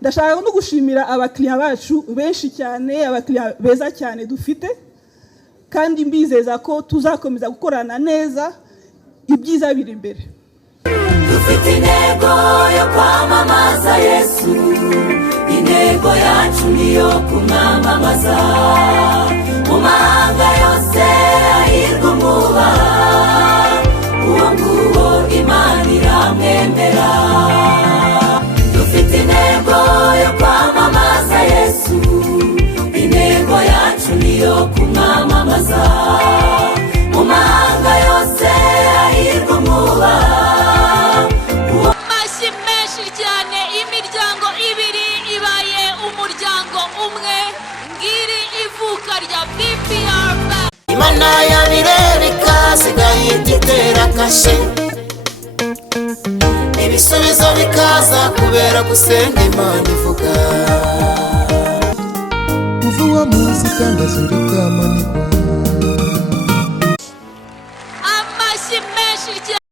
ndashaka no gushimira abakiriya bacu benshi cyane, abakiriya beza cyane dufite, kandi mbizeza ko tuzakomeza gukorana neza, ibyiza biri imbere. Dufite intego yo kwamamaza Yesu, intego yacu niyo kumwamamaza mu mahanga yose, ahirwa umwubaha uwo nguwo Imana iramwemera. Dufite intego yo kwamamaza Yesu, intego yacu niyo kumwamamaza mu mahanga yose, ahirwa umwubaha. Amashyi menshi cyane, imiryango ibiri ibaye umuryango umwe, ngiri ivuka rya BPR. Imana yabirereka sigahita itera kashe, ibisubizo bikaza kubera gusenga Imana ivuga. Uvuga muzika ndazurika manigwa. Amashyi menshi cyane.